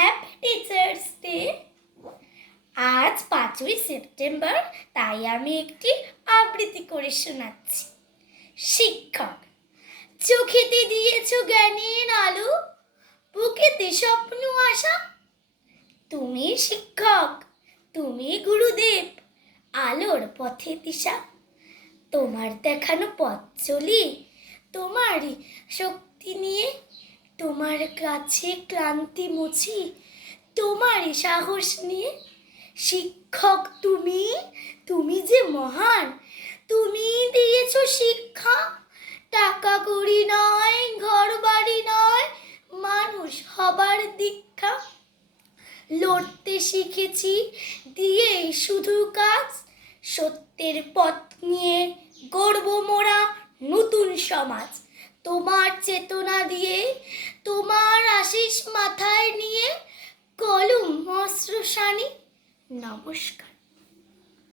Happy teachers day. আজ 5ই September, তাই আমি একটি আবৃত্তি করে শোনাচ্ছি। শিক্ষক, চোখেতে দিয়েছ জ্ঞানের আলো, বুকেতে স্বপ্ন আশা। তুমি শিক্ষক, তুমি গুরুদেব, আলোর পথে দিশা। তোমার দেখানো পথ চলি তোমারই শক্তি নিয়ে, তোমার কাছে ক্লান্তি মুছি তোমারই সাহস নিয়ে। শিক্ষক তুমি, তুমি যে মহান, তুমি দিয়েছ শিক্ষা। টাকা কড়ি নয়, ঘর বাড়ি নয়, মানুষ হবার দীক্ষা। লড়তে শিখেছি দিয়ে শুধু কাজ, সত্যের পথ নিয়ে গড়ব মোরা নতুন সমাজ। তোমার চেতনা দিয়ে, তোমার আশিস মাথায় নিয়ে, কলম অস্ত্র শানি। নমস্কার।